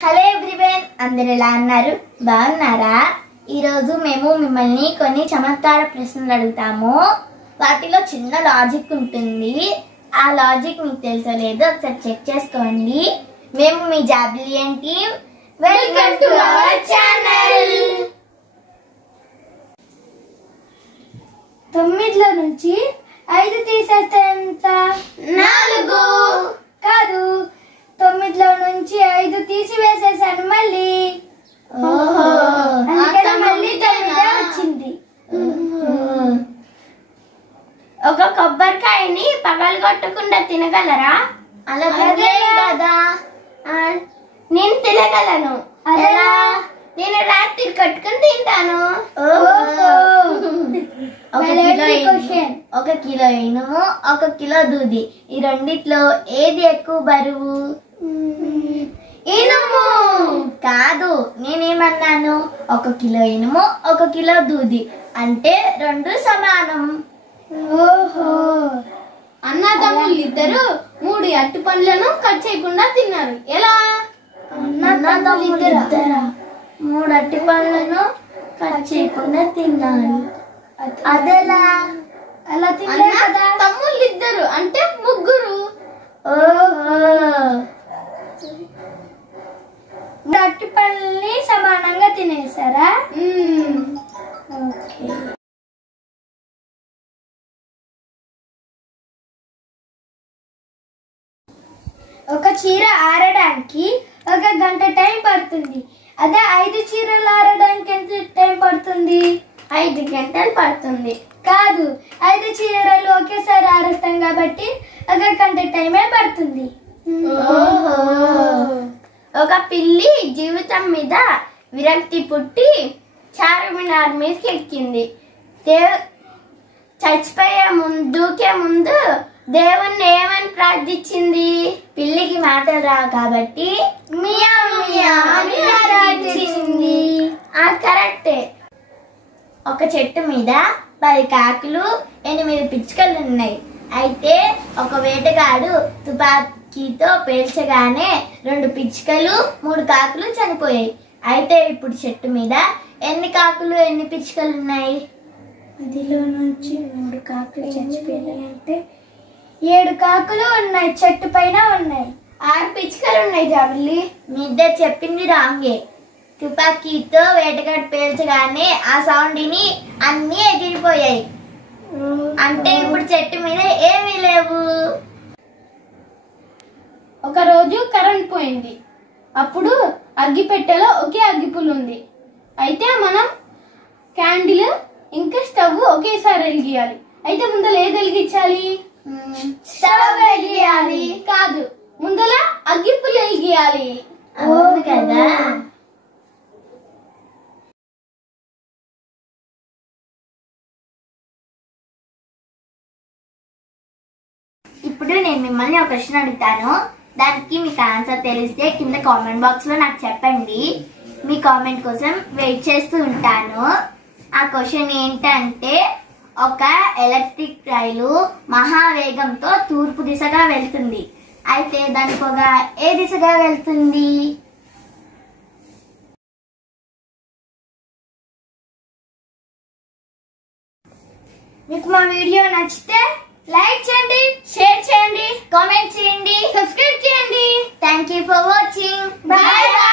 Hello everyone, అందరూ ఎలా ఉన్నారు? బాగున్నారా? ఈరోజు మేము మిమ్మల్ని కొన్ని చమత్కార ప్రశ్నలు అడుగుతాము. వాటిలో చిన్న లాజిక్ ఉంటుంది. ఆ లాజిక్ మీకు తెలుసో లేదో ఒకసారి చెక్ చేసుకోండి. మేము మీ జాబ్లియన్ team. Welcome to our channel. 9లో నుంచి 5 తీసేస్తే ఎంత? 4. కాదు, 9లో నుంచి 5 తీసివేసేసాను మళ్ళీ. ఓహో, అందుకని మళ్ళీ 9 వచ్చింది. ఒక కొబ్బరికాయని పగలగొట్టకుండా తినగలరా? అలా కదా. నేను తినగలను. ఎలా? నేను రాత్రి కట్టుకుని తింటాను. ఒక కిలో ఇనుము, 1 కిలో దూది. ఈ రెండిట్లో ఏది ఎక్కువ బరువు? ఇనుము. కాదు, నేనేమన్నాను? 1 కిలో ఇనుము, 1 కిలో దూది అంటే 2 సమానం. ఓహో, అన్నదమ్ములు ఇద్దరు 3 అట్టి పండ్లను కట్ చేయకుండా తిన్నారు. ఎలా? అన్నదమ్ములు ఇద్దరా 3 అట్టి పళ్ళను కట్ చేయకుండా తిన్నారు. అదెలా? అలా తినలే కదా. తమ్ముళ్ళు ఇద్దరు అంటే 3. ఓహో, అట్టి పళ్ళని సమానంగా తినేసారా? ఓకే. ఒక చీర ఆరడానికి 1 గంట టైం పడుతుంది. అదే 5 చీరలు ఆరడానికి ఎంత టైం పడుతుంది? 5 గంటలు పడుతుంది. కాదు, 5 చీరలు ఒకేసారి ఆరేస్తాం కాబట్టి 1 గంట టైమే పడుతుంది. ఓహో, ఒక పిల్లి జీవితం మీద విరక్తి పుట్టి చార్మినార్ మీదకి ఎక్కింది. చచ్చిపోయే దూకే ముందు దేవుణ్ణి ఏమని ప్రార్థించింది? పిల్లికి మాటలు రావు కాబట్టి మియావ్ మియావ్ అని ప్రార్థించింది. కరెక్టే. ఒక చెట్టు మీద 10 కాకులు, 8 పిచ్చుకలు ఉన్నాయి. అయితే ఒక వేటగాడు తుపాకీతో పేల్చగానే 2 పిచ్చుకలు, 3 కాకులు చనిపోయాయి. అయితే ఇప్పుడు చెట్టు మీద ఎన్ని కాకులు, ఎన్ని పిచ్చుకలు ఉన్నాయి? అదిలో నుంచి 3 కాకులు చచ్చిపోయాయి అంటే 7 కాకులు ఉన్నాయి. చెట్టు పైన ఉన్నాయి. 6 పిచ్చుకలు ఉన్నాయి. జాబిల్లి, మీ ఇద్దరు చెప్పింది రాంగే. తుపాకీతో వేటగాడు పేల్చగానే ఆ సౌండ్ని అన్నీ ఎగిరిపోయాయి. అంటే ఇప్పుడు చెట్టు మీద ఏమీ లేవు. ఒక రోజు కరెంట్ పోయింది. అప్పుడు అగ్గిపెట్టెలో ఒకే అగ్గిపుల్ల ఉంది. అయితే మనం క్యాండిల్ ఇంకా స్టవ్ ఒకేసారి వెలిగియాలి. అయితే ముందర ఏది వెలిగించాలి? స్టవ్ వెలిగియాలి. కాదు, ముందర అగ్గిపుల్ల వెలిగియాలి. అవును కదా. ఇప్పుడు నేను మిమ్మల్ని ఒక క్వశ్చన్ అడుగుతాను. దానికి మీకు ఆన్సర్ తెలిస్తే కింద కామెంట్ బాక్స్ లో నాకు చెప్పండి. మీ కామెంట్ కోసం వెయిట్ చేస్తూ ఉంటాను. ఆ క్వశ్చన్ ఏంటంటే, ఒక ఎలక్ట్రిక్ రైలు మహావేగంతో తూర్పు దిశగా వెళ్తుంది. అయితే దాని పొగ ఏ దిశగా వెళ్తుంది? మీకు మా వీడియో నచ్చితే లైక్ చేయండి, షేర్ చేయండి, కామెంట్ చేయండి, సబ్స్క్రైబ్ చేయండి. Thank you for watching. Bye bye.